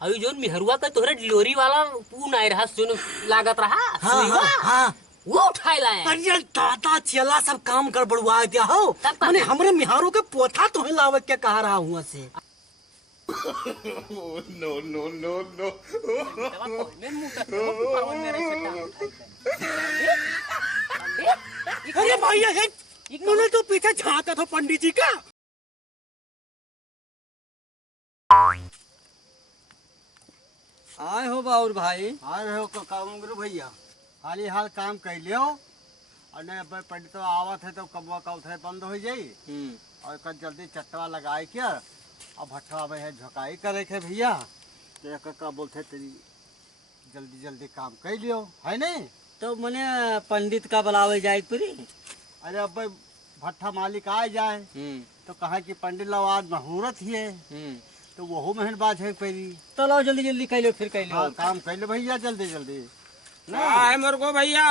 अभी जोन मिहरुआ का तोहरे डिलीवरी वाला तू नहीं रहा जोन लागत रहा। हाँ हाँ हाँ वो उठाए लाए। अरे दादा चला सब काम गड़बड़वा दिया हो। तब का मैंने हमरे मिहारों के पोथा तो लावे क्या कहा रहा हूँ से। No no no no. अरे भैया मैंने तो पीछे झांका था पंडित जी का। आए हो बाउर भाई। आए हो काम भैया हाली हाल काम कर लियो और नहीं पंडित आवत है तो कबवा का उठे बंद हो जाई और कल जल्दी चट्टवा लगाए क्या अब भट्ठा में है झोकाई करे के भैया तो का बोलते तेरी जल्दी जल्दी काम कर लियो है नहीं। तो मने पंडित का बुलावे जाए पूरी। अरे अब भट्ठा मालिक आ जाए तो कहा कि पंडित लोग आज मुहूर्त ही है तो वह मेहन बात है पहली। चलो जल्दी जल्दी कर लो फिर कर लो। हाँ, काम कर लो भैया जल्दी जल्दी। है मेरे को भैया।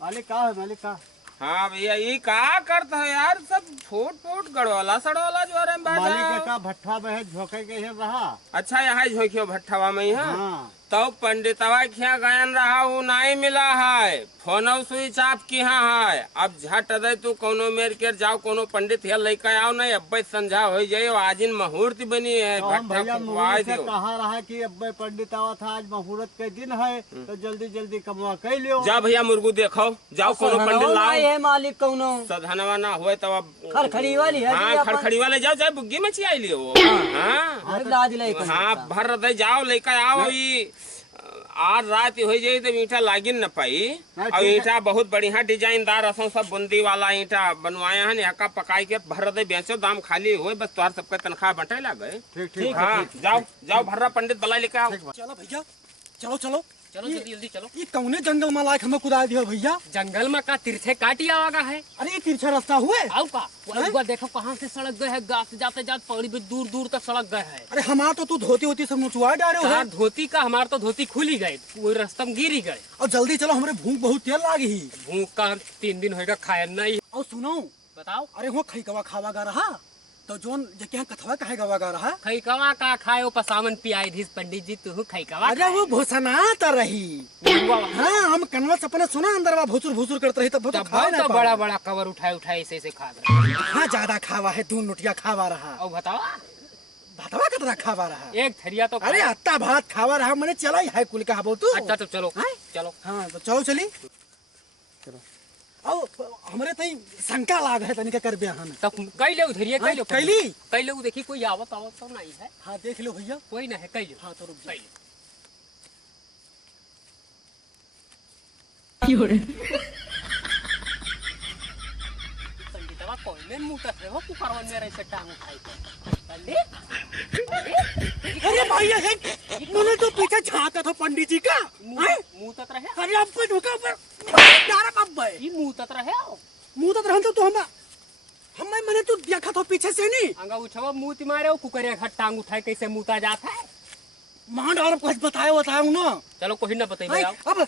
मालिक का है मालिक का। हाँ भैया ये क्या करता है यार सब फूट फूट गड़वाला सड़वाला जो रहे मालिक का भट्ठा में है झोंके के है रहा। अच्छा यहाँ झोंकियो भट्ठावा में है। हाँ। तो पंडितवा क्या गायन रहा वो नहीं मिला है फोन स्विच ऑफ किया है। अब झट दे तू कोनो मेर के जाओ कोनो पंडित है लेकर आओ नहीं अब संझा हो जाए आज इन मुहूर्त बनी है। तो हम भैया मुहूर्त से भट्ठा कहा रहा कि अब पंडित आवा था आज मुहूर्त के दिन है तो जल्दी जल्दी कमवा कर लियो। जा भैया मुर्गू देखो जाओ कोनो पंडित लाओ है मालिक कौनो सधनवा ना हुए तो अब खड़खड़ी वाली है। हाँ खड़खड़ी वाले जाओ चाहे बुग्गी में चिया लियो। हाँ लाज ले हाँ भर दे जाओ लेकर आओ ये आज रात हो जाए तो ईटा लागिन न पाई। और ईटा बहुत बढ़िया डिजाइनदार असो सब बुंदी वाला ईटा बनवाया है यहाँ का पकाई के भर दे बेचो दाम खाली हुए बस तुम्हार सबका तनख्वाह बंटे लगे। ठीक ठीक हाँ जाओ जाओ भर्रा पंडित बला लेकर आओ। चलो भैया चलो चलो चलो जल्दी जल्दी चलो। ये कौने जंगल में लायक हमें कुदा दियो भैया। जंगल में का तिरछे काटिया आगा है। अरे ये तिरछा रास्ता हुए। आओ का वो देखो कहाँ से सड़क गए है गाछ जाते जाते पौड़ी पे दूर दूर तक सड़क गए है। अरे हमारा तो तू धोती होती सब नुचवा डाले हो। धोती का हमारा तो धोती खुली गई वो रास्ता में गिरी गए। और जल्दी चलो हमारे भूख बहुत तेल लागी। भूख का 3 दिन होगा खाया नहीं। और सुनो बताओ अरे वो खईकवा खावा गा रहा तो जोन जके यहाँ कथवा कहे गवा गा रहा। खैकवा का खाए पसावन पियाई धीस पंडित जी तू खैकवा। अरे वो भूसना तो रही। हाँ हम कनवा सपने सुना अंदर भूसुर भूसुर करते रही तब तो खाए ना। बड़ा बड़ा कवर उठाए उठाए ऐसे ऐसे खा रहे। हाँ ज्यादा खावा है 2 नोटिया खावा रहा। और बताओ भातवा कितना खावा रहा। एक थरिया तो अरे अत्ता भात खावा रहा मैंने चला ही है कुल का बोल तू। अच्छा तो चलो चलो। हाँ तो चलो चली चलो। आओ हमारे तई शंका लाग है तनिक कर बियाहन तब कई ले उधरिए कई लो कैली कई लोग देखी कोई आवत आवत तो नहीं है। हाँ देख लो भैया कोई ना है कई लो। हाँ तो रुक कई लो। पंडितवा कोई में मुंह तक है वो कुकरवन में रह से टांग उठाई पंडित। अरे भैया है मैंने तो पीछे झांका था पंडित जी का। मुंह तक रहे। अरे अब पे ढुका पर डारा कब भाई ये मुंह तक रहे। मुंह तो रहन तो हम मैंने तो देखा था पीछे से नहीं। अंगा उछवा मुंह तुम्हारे कुकरिया घट टांग उठाए कैसे मुंहता जाता है। मान और कुछ बताया ना। चलो कोई ना बताइए अब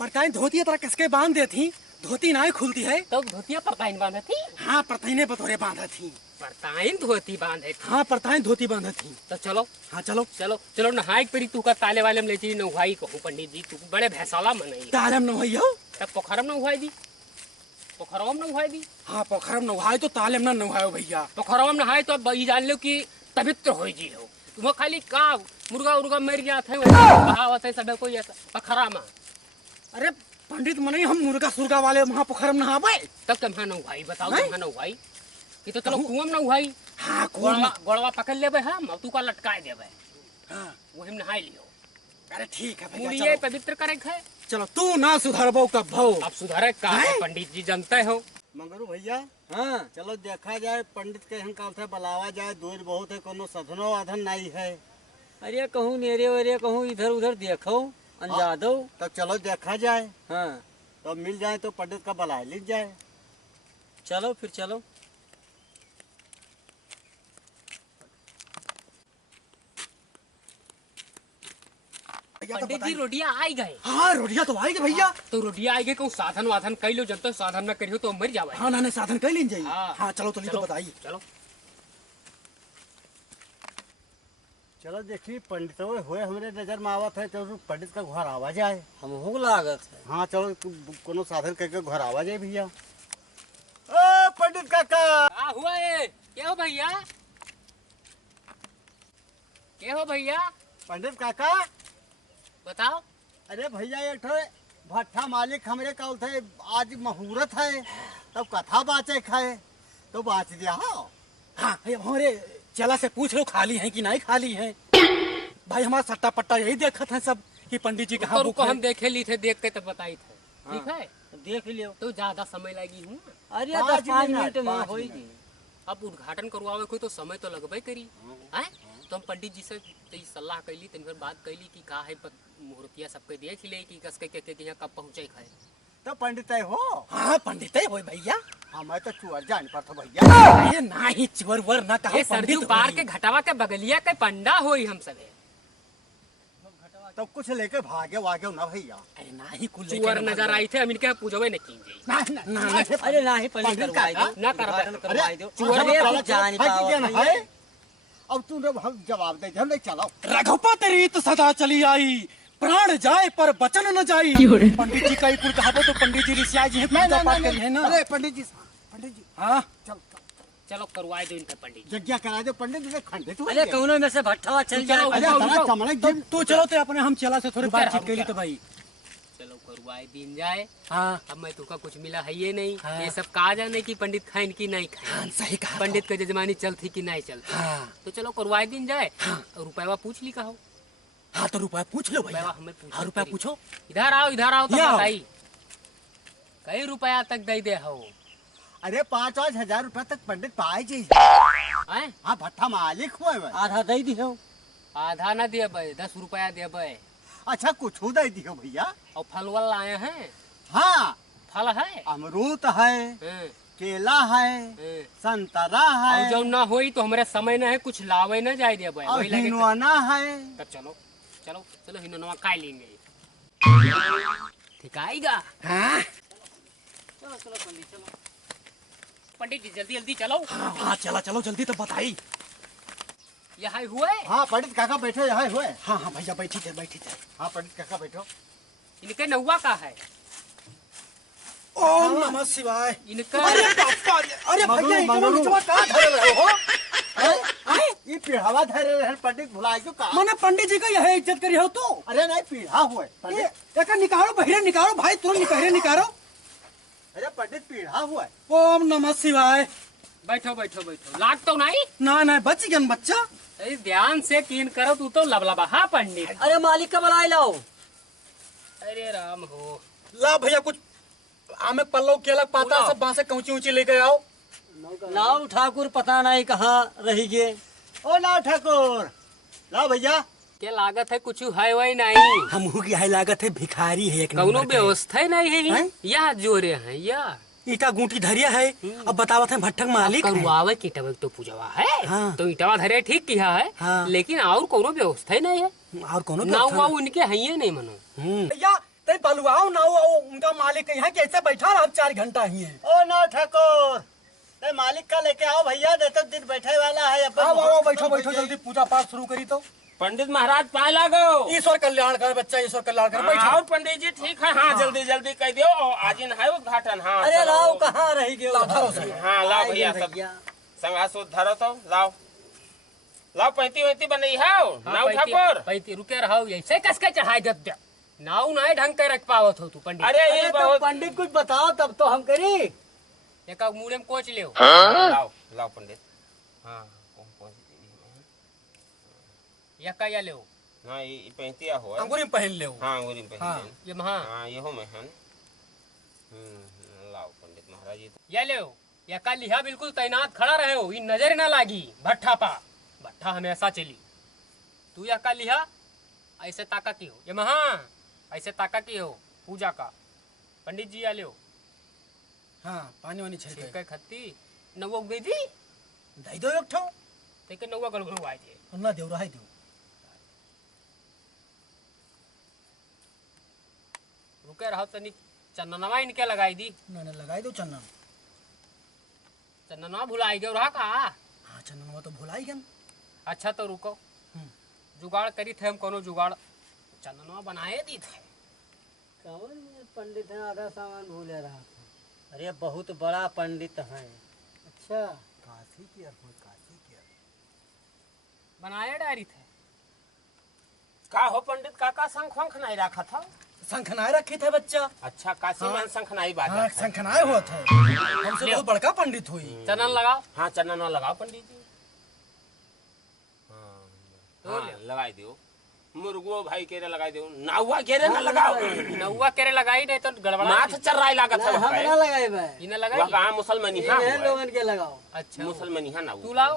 परताई धोती तरह किसके बांध दे थी धोती ना ही खुलती है। तब धोतिया परताइन बांधा थी। हाँ परताई बतौरे बांधा थी। परताइन धोती बांधे थी। हाँ परताई धोती बांधा थी। तो चलो हाँ चलो चलो चलो नहाई पड़ी तू का ताले वाले में ले चली नहाई कहूँ पंडित जी तू बड़े भैंसाला मनई। तारम न भैया तब पोखरम न नहाई दी पोखरवा में नहाई दी। हाँ पोखरम नहाए तो तालेम न नहायो भैया। पोखरवा में नहाए तो अब ये जान लो कि पवित्र हो जी हो तुम खाली का मुर्गा उर्गा मर जाते है सब कोई पोखरा में। अरे पंडित मने हम मुर्गा सुर्गा वाले वहाँ पोखरम नहावे तब तुम्हारा नहाई बताओ तुम्हारा नहाई कि तो चलो कुआं में नहाई। हाँ कुआं गोड़वा पकड़ लेबे हम तू का लटकाए देबे। हाँ वही में नहाई लियो। अरे ठीक है भैया मुड़िए पवित्र करे है। चलो तू ना सुधरबो कब भो अब सुधारे का पंडित जी जानते हो। मंगरू भैया हाँ चलो देखा जाए पंडित के हम काम से बुलावा जाए दूर बहुत है कोनो सधनो अधन नहीं है। अरे कहूँ नेरे वेरे कहूँ इधर उधर देखो अंजा दो तब चलो देखा जाए। हाँ तो मिल जाए तो पंडित का बुला ली जाए। चलो फिर चलो। पंडित जी रोटियां आई गए। हाँ रोटियां तो आई गए भैया। तो रोटियां आई गए कहूँ साधन वाधन कई लो जब तक साधन न करियो तो मर जावे। हाँ ना साधन कर लीन जाइए। हाँ। हाँ चलो तो बताइए। चलो चलो देखी पंडित हुए हमरे नजर में आवत है, चलो पंडित का घर आवा जाए। हमहू लागत है। हाँ चलो कोनो साधन करके घर आवा जाए भैया। ओ पंडित काका, क्या हुआ है? क्या हो भैया? क्या हो भैया? पंडित काका, बताओ। अरे भैया एक ठो भट्ठा मालिक हमरे का थे, आज मुहूर्त है, तब कथा बाचे खाए तो बाच दिया। हाँ हमारे चला से पूछ लो खाली है कि नहीं खाली है। भाई हमारा सट्टा पट्टा यही देखत है सब कि पंडित जी कहाँ रुको, बुक हम है। देखे ली थे, देख के तब बताई थे। ठीक है, देख लियो। तो ज्यादा समय लगी हूँ। अरे 5 10-5 मिनट, मिनट में 5 होई मिनट। जी। अब उद्घाटन करवावे कोई तो समय तो लगबे करी है। तो हम पंडित जी से तई सलाह कैली, तन फिर बात कैली कि का है मुहूर्तिया सबके देख ले कि कस के यहाँ कब पहुँचे खाए। तो पंडित हो। हाँ पंडित है वो भैया। हमें तो चुअर जान पर था भैया। अरे ना ही चिवर वर ना कहा ये सरजू पार के घटावा के बगलिया के पंडा होई हम सबे। तो कुछ लेके भागे वागे ना भैया। अरे ना ही कुल चुअर नजर आई थे, हम इनके पूछवे न की जाई। ना अरे ना ही पंडित पंडित करवाई काका? दो, ना करवाई उद्घाटन दो। करवाई दो। चुअर अरे में कुछ जान काला पावत है, नहीं है। अब तू हम जवाब दे हम नहीं चलो। रघुपत रीत सदा चली आई, प्राण जाए पर बचन न जाई। पंडित जी का ही कुल कहावत तो पंडित जी ऋषिया जी है पूजा पाठ करी है ना। अरे पंडित जी हाँ चल चलो करवाए दो इनके पंडित जी। यज्ञ करा दो पंडित जी से खंडित हुए। अरे कौनो में से भट्ठा चल चलो, जाए। अरे रुको, बड़ा रुको। चमड़े तो जिम तू चलो तो अपने हम चला से थोड़ी रुका बातचीत रहा, करी रुका। तो भाई। चलो करवाए दिन जाए। हाँ अब मैं तुका कुछ मिला है ये नहीं। हाँ। ये सब कहा जाने की पंडित खाइन की नहीं हाँ खाइन, सही कहा। पंडित के जजमानी चलती कि नहीं चलती। हाँ तो चलो करवाए दिन जाए। रुपया पूछ ली कहो। हाँ तो रुपया पूछ लो रुपया भैया। हमें पूछ। हाँ रुपया पूछो। इधर आओ तो या आओ। बताई कई रुपया तक दे दे हो। अरे 5-5 हजार रुपया तक पंडित पाए जी। हैं? हाँ भट्ठा मालिक हुए वे। आधा दे दियो। आधा न देबे, 10 रुपया देबे। अच्छा कुछ दे दियो भैया। और फलवल लाए हैं। हाँ फल है। अमरूद है, हैं, केला है, हैं। संतरा और है जब ना होई तो हमारे समय न है, कुछ लावे न जाए देबे। और वही लगे हिनवाना है। तब चलो चलो चलो हिनोनवा खा लेंगे। ठीक आएगा। हाँ चलो चलो पंडित चलो। पंडित जी जल्दी जल्दी चलो। हाँ हाँ चला चलो जल्दी तो बताई। यहाँ हुए। हाँ पंडित काका बैठो यहाँ हुए। हाँ हाँ भैया बैठी थे बैठी थे। हाँ पंडित काका बैठो। इनके नौवा का है। ओम नमः शिवाय। इनका अरे बापा, अरे भैया ये मंगरू। मंगरू कहाँ धरे रहे हो? ये पीढ़ावा धरे रहे पंडित भुलाए क्यों कहा? मैंने पंडित जी का यह इज्जत करी हो तू। अरे नहीं पीढ़ा हुए पंडित। एक निकालो बहिरे निकालो भाई तुरंत निकहरे निकालो। अरे पंडित पीढ़ा हुआ है। ओम नमः शिवाय। बैठो बैठो बैठो। लाग तो नहीं। ना ना बच गया बच्चा। अरे ध्यान से कीन करो, तू तो लबलबा। हाँ पंडित। अरे मालिक का बुलाए लाओ। अरे राम हो। ला भैया कुछ आमे पल्लव केला पाता लाओ। सब बांसे ऊंची ऊंची लेके आओ। लाओ ठाकुर पता नहीं कहाँ रही गे। ओ ना ठाकुर लाओ भैया। क्या लागत है? कुछ है वही नहीं। हमहू की है लागत है भिखारी है एक कौनो नंबर का है। व्यवस्था नहीं है। हैं? यह जोरे हैं या ईटा गुंटी धरिया है। अब बतावत है भट्ठक मालिक है। करुआवे की टबक तो पूजवा है। हाँ। तो ईटवा धरे ठीक किया है। हाँ। लेकिन और कोनो व्यवस्था ही नहीं है। और कोनो नाव वाव उनके है ही नहीं मनो। भैया ते बलुआओ ना आओ उनका मालिक यहाँ कैसे बैठा रहा 4 घंटा ही है। ओ ना ठाकुर नहीं मालिक का लेके आओ भैया, नहीं तो दिन बैठे वाला है अपन। आओ आओ बैठो बैठो जल्दी पूजा पाठ शुरू करी तो। पंडित महाराज पाए लागो। ईश्वर कल्याण कर बच्चा ईश्वर कल्याण कर हाँ, बैठो। और पंडित जी ठीक है। हाँ जल्दी जल्दी कह दियो। और आज इन है उद्घाटन। हाँ अरे चलो। लाओ कहाँ रही गे। धरो सही। हाँ लाओ भैया सब संगा सूद धरो तो लाओ लाओ। 35 बनई है नाव ठाकुर। पैती रुके रहो, ऐसे कस के चढ़ाई दे दे। नाव नहीं ढंग के रख पावत हो तू पंडित। अरे ये अरे तो बहुत पंडित कुछ बताओ तब तो हम करी। एक मुड़े में कोच ले। लाओ लाओ पंडित। हाँ या का ले। हाँ ये 35 हो। अंगूरी में पहन ले वो। हाँ अंगूरी में हाँ। पहन। ये महा हाँ ये हो मैं हन। लाओ पंडित महाराज जी। या ले। या का लिहा बिल्कुल तैनात खड़ा रहे हो, इन नजर ना लागी। भट्ठा पा भट्ठा हमेशा चली। तू या का लिहा ऐसे ताका की हो। ये महा ऐसे ताका की हो पूजा का। पंडित जी या ले। हाँ पानी वानी छिड़के छिड़के खत्ती नौवा उगई थी। दई दो एक ठो तेके नौवा गलगलू आए थे। ना देव रहा दो। रुके रहो तनी चंदनवा इनके लगाई दी। ना ना लगाई दो चंदन। चंदनवा भुलाई गए रहा का। हाँ चंदन वो तो भुलाई गन। अच्छा तो रुको। जुगाड़ करी थे हम कोनो जुगाड़ चंदनवा बनाए दी थे। कौन ये पंडित है आधा सामान भूले रहा था। अरे बहुत बड़ा पंडित है। अच्छा काशी की काशी की बनाए डायरी थे। का हो पंडित काका शंख वंख नहीं रखा था? शंखनाए रखे थे बच्चा। अच्छा काशी में शंख नहीं बात हाँ है। शंखनाए हुआ थे, हमसे बहुत बड़का पंडित हुई। चंदन लगाओ। हाँ चंदन लगाओ पंडित जी। तो हाँ, ले। लगाई दियो। मुर्गो भाई केरे लगाई दियो। नाउआ केरे न लगाओ। नौवा केरे लगाई नहीं तो गड़बड़ा माथ चर्राई लागत है हम ना लगाए भाई, इन्हें वह लगाई। कहाँ मुसलमानी ये हाँ है लोगन के लगाओ। अच्छा मुसलमानी हाँ ना तू लाओ।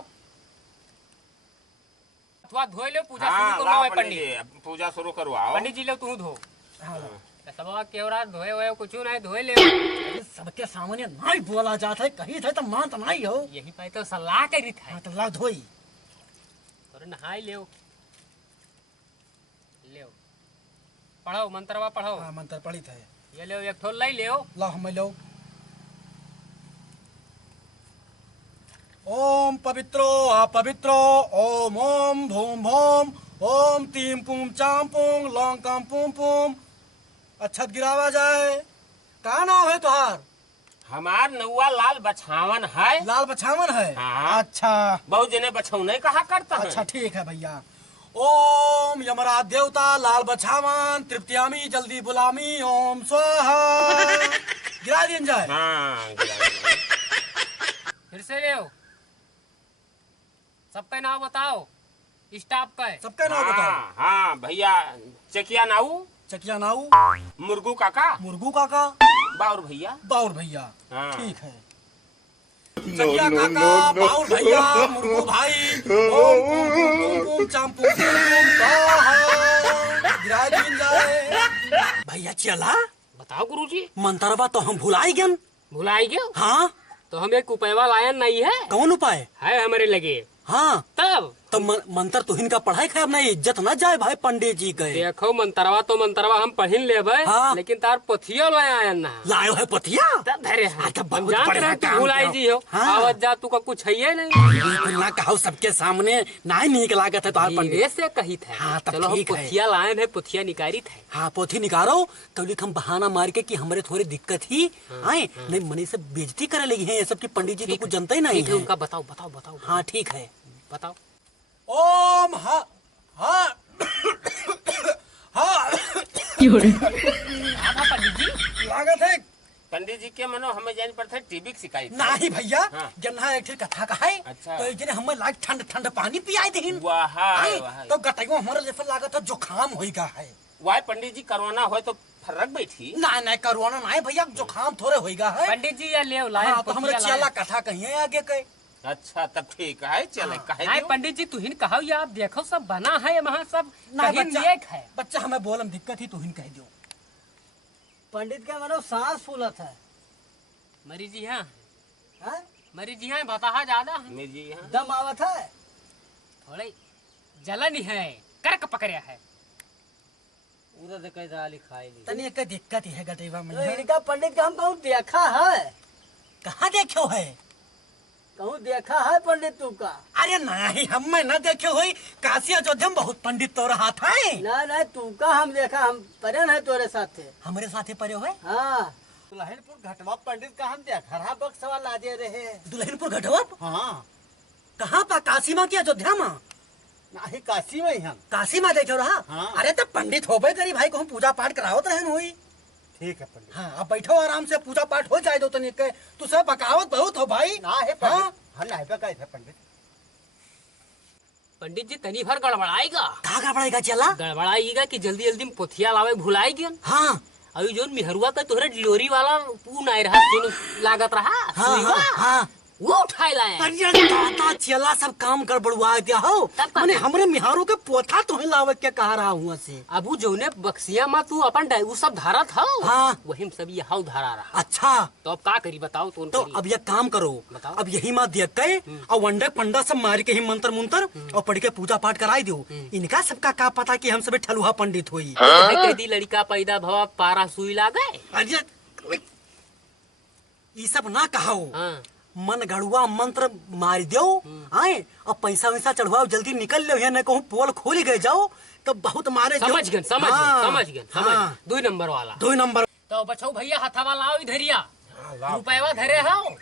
अथवा धोए ले पूजा हाँ शुरू लाओ करो पंडित पंडित। जी अब पूजा शुरू करवाओ। पंडित जी ले तू धो। हाँ, सब केवड़ा धोए हुए कुछ नहीं धोए ले। अरे सबके सामने नहीं बोला जाता है, कही थे तो मान तो नहीं हो। यही पे तो सलाह करी था। हाँ तो ला धोई। और नहाई ले ले पढ़ो मंत्रवा पढ़ो। हाँ मंत्र पढ़ी थे। ये ले एक ठो ले ले। ला हम लो। ओम पवित्रो अपवित्रो ओम ओम धूम भोम ओम तीम पुम चाम पुम लौंग काम पुम पुम। अच्छत गिरावा जाए। का नाम है तुहार? हमार नौआ लाल बछावन है। लाल बछावन है। हाँ। अच्छा बहुत जने बछौने कहा करता है। अच्छा ठीक है भैया। ओम यमराज देवता लाल बछावन तृप्तियामी जल्दी बुलामी ओम स्वाहा। गिरा दिया जाए। हाँ गिराई। फिर से ले सबका नाम बताओ। स्टाफ का है। सबका नाम बताओ। हाँ हाँ भैया चकिया नाऊ चकिया नाऊ मुर्गू काका मुर्गू काका बाउर भैया। बाउर भैया। हाँ। ठीक है। चकिया काका बाउर भैया मुर्गू भाई ओम पूम पूम पूम पूम चाम पूम पूम पूम स्वाहा। गिरा दिन जाए। भैया चला बताओ गुरुजी। मंत्रवा तो हम भुलाई गन। भुलाई गयो। हाँ तो हम एक उपायवा लायन नहीं है। कौन उपाय है हमारे लगे। हाँ तब तो मंत्र तो इनका पढ़ाई खाए अपना इज्जत न जाए भाई पंडित जी के। देखो मंत्रवा हम पढ़िन लेबे। हाँ। लेकिन तार पथिया ले आयन ना। लायो है पतिया। तब धरे हाँ, है। तब बहुत जान बढ़िया रहे तू काम भुलाई करो। जी हो। हाँ। आवत जा तू का कुछ है ही नहीं। बिल्कुल ना कहो सबके सामने ना ही नीक लागत है तो धीरे पंडित। से कही था। हाँ, तब चलो हम ठीक है। पथिया लायन है पथिया निकारी थे। हाँ पोथी निकालो तो लिख हम बहाना मार के कि हमारे थोड़ी दिक्कत ही आए नहीं मनी से बेइज्जती करे लगी है ये सब की पंडित जी तो कुछ जनता ही नहीं ठीक है है। उनका बताओ बताओ बताओ। हाँ ठीक है। बताओ। ओम हा हा हा आधा पंडित जी। लागत है पंडित जी के मनो हमें जान पड़ता है टीबी की शिकायत। नहीं भैया हाँ। जन्हा एक ठे कथा का है। अच्छा। तो जने हमें लाग ठंड ठंड पानी पियाई देहिन। वाह आए, वाह तो गटैगो हमारे जैसा लागत है जुखाम होइगा है। वाह पंडित जी करवाना हो तो फर्क बैठी। ना ना करवाना ना है भैया जुखाम थोड़े होइगा है। पंडित जी या ले लायन हाँ तो हमारे चला कथा कहिए आगे के। अच्छा तब ठीक है चले कहे नहीं दियो। पंडित जी तुहिन कहो या आप देखो सब बना है वहाँ सब ना कहीं बच्चा नेक है। बच्चा हमें बोलम दिक्कत ही तुहिन कह दो। पंडित का मतलब सांस फूलत है। मरी जी हाँ हैं? मरी जी हाँ बताहा ज्यादा है। मेरी जी यहाँ दम आवत है। थोड़े जलन ही है करक पकड़िया है। उधर से कहीं दाली खाई ली। तनी एक दिक्कत ही है गटेवा में। तो इनका पंडित का हम कहूँ देखा है। कहाँ देखो है? कहूँ देखा है पंडित तू का। अरे नहीं हम मैं न देखे हुई काशी अयोध्या में बहुत पंडित तो रहा था। ना ना तू का हम देखा हम परे है तोरे साथे। हमारे साथे परे हुए हाँ दुल्हनपुर घटवा पंडित का हम देखा रहा बक्सवा लादे रहे। दुल्हनपुर घटवा हाँ कहाँ पा? काशी माँ की अयोध्या माँ? नहीं काशी में ही हम। काशी माँ देखे रहा। हाँ। अरे तो पंडित हो गए करी भाई को हम पूजा पाठ करावत रहन हुई। ठीक है पंडित। हाँ अब बैठो आराम से पूजा पाठ हो जाए दो तनी के। तू सब बकावत बहुत हो भाई। ना है हाँ? पंडित हम नहीं पे गए थे पंडित। पंडित जी तनी भर गड़बड़ाएगा। कहाँ गड़बड़ाएगा चला? गड़बड़ाएगा कि जल्दी जल्दी में पोथिया लावे भुलाएगी। हाँ अभी जो मिहरुआ का तोहरे डिलोरी वाला पून आए रहा तीन लागत रहा हाँ सुईवा, हाँ हाँ। वो उठाए लाए। अरे दादा चला सब काम गड़बड़वा दिया हो। तब का मैंने था? हमरे मिहारों के पोथा तो लावे के कहा रहा हूँ से। अब वो जौने बक्सिया में तू अपन वो सब धारा था। हाँ। वही में सब ये हाउ धारा रहा। अच्छा तो अब का करी बताओ तो तो अब ये काम करो। बताओ। अब यही माँ देख के और वंडे पंडा सब मार के ही मंत्र मुंतर और पढ़ के पूजा पाठ कराई दो। इनका सबका का पता कि हम सब ठलुहा पंडित हुई। कह दी लड़का पैदा भवा पारा सुई ला गए। अरे ये सब ना कहो। हाँ मन गढ़ुआ मंत्र मार दो आए और पैसा वैसा चढ़वाओ जल्दी निकल लो, न कहूँ पोल खोल गए जाओ तो बहुत मारे जो। समझ गए समझ हाँ, गए समझ गए समझ हाँ। 2 नंबर वाला। 2 नंबर। तो बचाओ भैया हथावा लाओ इधरिया, लाओ। रुपया धरे हो।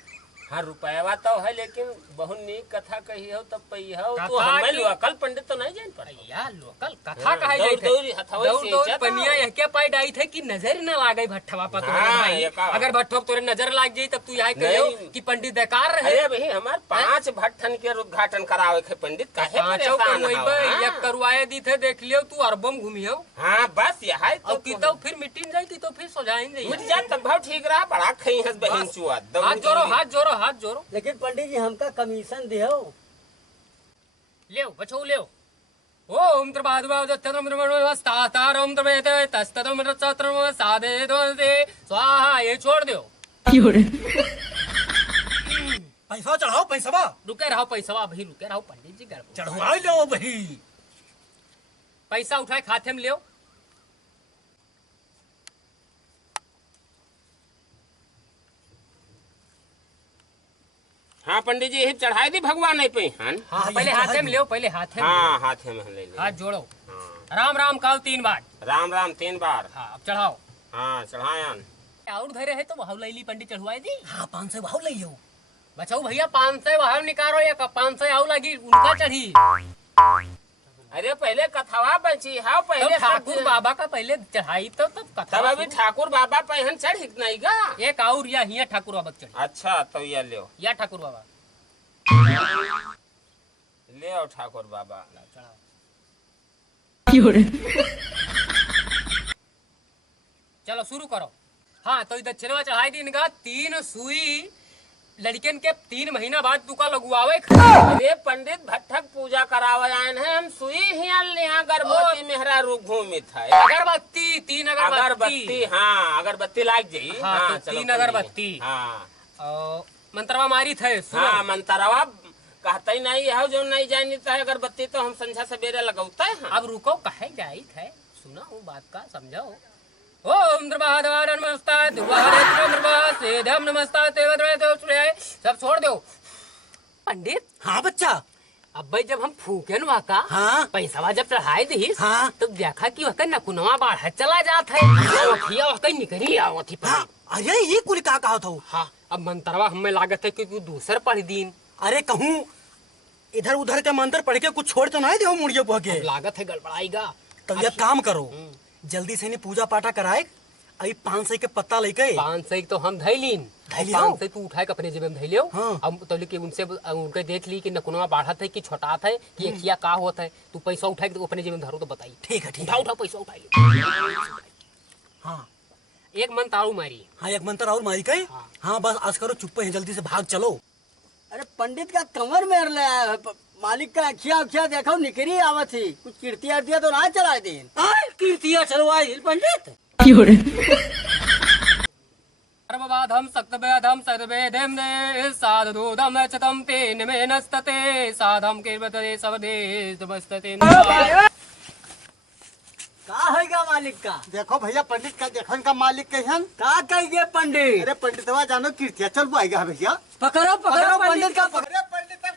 हाँ रुपया तो है, लेकिन बहुत नीक कथा कही हो तब पही हो। तू कथा हमें की- लोकल पंडित तो नहीं जान पाई। भैया लोकल कथा कहे दौड़ जाते दौड़ हथवा से दौड़ जाता पनिया हो। यह क्या पाई डाई थे कि नजर न लागे भट्ठवा पर तोरे हाँ, भाई। ये का- अगर भट्ठवा पर तोरे नजर लाग जाई तब तू यहाँ कहियो नहीं। कि पंडित बेकार रहे। अरे भाई हमार 5 भट्ठन के उद्घाटन करावे के पंडित काहे पांचों परेशान करवाई हो? बे, हाँ? एक करवाए दी थे देख लियो तू अरबम घूमियो। हाँ बस यह है और की तो फिर मिटिन जाई की तो फिर सोझाइन जाई। मुझ जात तब भाव ठीक रहा, बड़ा खई हस बहन चुआ। हाथ जोड़ो हाथ जोड़ो हाथ जोड़ो। लेकिन पंडित जी हमका कमीशन दियो। ले बचो ले ओम त्रिपादुवा चंद्रमस्तातारम त्रिवेते तस्ततमरचत्रम सादे दोसे स्वाहा। ये छोड़ दो। पैसा चढ़ाओ पैसा रुके रहो पैसा भाई रुके रहो पंडित जी गड़बड़। चढ़वा लो भाई। पैसा उठाए खाते में ले। हाँ पंडित जी चढ़ाई दी भगवान नहीं पे। हाँ हाँ पहले हाथे में ले पहले हाथे में हाँ हाथे में ले ले। हाथ जोड़ो। हाँ। राम राम कहो 3 बार। राम राम 3 बार। हाँ अब चढ़ाओ। हाँ चढ़ायन। और धरे है तो वहां लैली पंडित चढ़वाए दी। हाँ 500 भाव ले लो। बचाओ भैया 500 वहां निकालो या 500 आऊ लगी उनका चढ़ी। अरे पहले कथावा बची हाँ तो पहले ठाकुर बाबा का पहले चढ़ाई तो तब तब कथा अभी ठाकुर बाबा पहन चढ़ नहीं गा। एक और या हिया ठाकुर बाबा चढ़ी अच्छा तो ये ले या ठाकुर बाबा ले आओ ठाकुर बाबा। चढ़ाओ। चलो शुरू करो। हाँ तो दक्षिणवा चढ़ाई दी इनका 3 सुई लड़कन के 3 महीना बाद तुका लगुआवे। अरे पंडित भट्ठक पूजा करावे आए हैं हम, सुई यहाँ गर्भवती मेहरा रूप घूमित है। अगरबत्ती 3 अगरबत्ती हाँ अगरबत्ती लाग जाई। हाँ, तो चलो 3 पंडित जी। अगरबत्ती। हाँ और मंत्रवा मारी थे सुनो। हाँ मंतरवा कहते ही नहीं है जो नहीं जानी है अगरबत्ती तो हम संझा सवेरे लगौते हैं। अब रुको कहे जाई थे सुना हूँ बात का समझाओ। ओम सब छोड़ दो पंडित। हाँ बच्चा। अब भाई जब हम फूकन वाका हाँ पैसा जब चढ़ाई दी हाँ तो देखा कि वह नकुनवा बाढ़ चला जाता है निकली आवत हाँ। अरे ये कुल का कहा था। हाँ अब मंत्रवा हमें लागत है कि तू दूसर पढ़ दीन। अरे कहूँ इधर उधर के मंत्र पढ़ के कुछ छोड़ तो नहीं दे मुड़ियो के। लागत है गड़बड़ाएगा। तो ये काम करो जल्दी से पूजा पाठा कराए। अभी 500 के पत्ता लेके 500 तो हम धैलीन 500 तू उठाए के अपने जेब में धैलियो। हाँ। अब तो लेके उनसे उनके देख ली कि नकुनवा बढ़त है कि छोटा है कि एक का होता है। तू पैसा उठाए के तो अपने जेब में धरो तो बताई। ठीक है ठीक उठा है। उठा पैसा उठाई। हाँ एक मन तारू मारी। हाँ एक मंत्र और मारी कहे। हाँ। हाँ बस आज करो चुप है जल्दी से भाग चलो। अरे पंडित का कमर में मालिक का अखिया देखो निकरी आवत थी। कुछ कीर्तिया तो ना चला दिन। कीर्तिया चलवाई पंडित। सर्वबाधम सक्तवेदम सर्वेदम दे साधुदम चतम तेन में नस्तते साधम कीर्तते सबदे तमस्तते। का होगा मालिक का? देखो भैया पंडित का देखन का मालिक कहन का कहिए पंडित? अरे पंडितवा जानो कीर्तिया चल आएगा भैया। पकड़ो पकड़ो पंडित का अरे पंडित का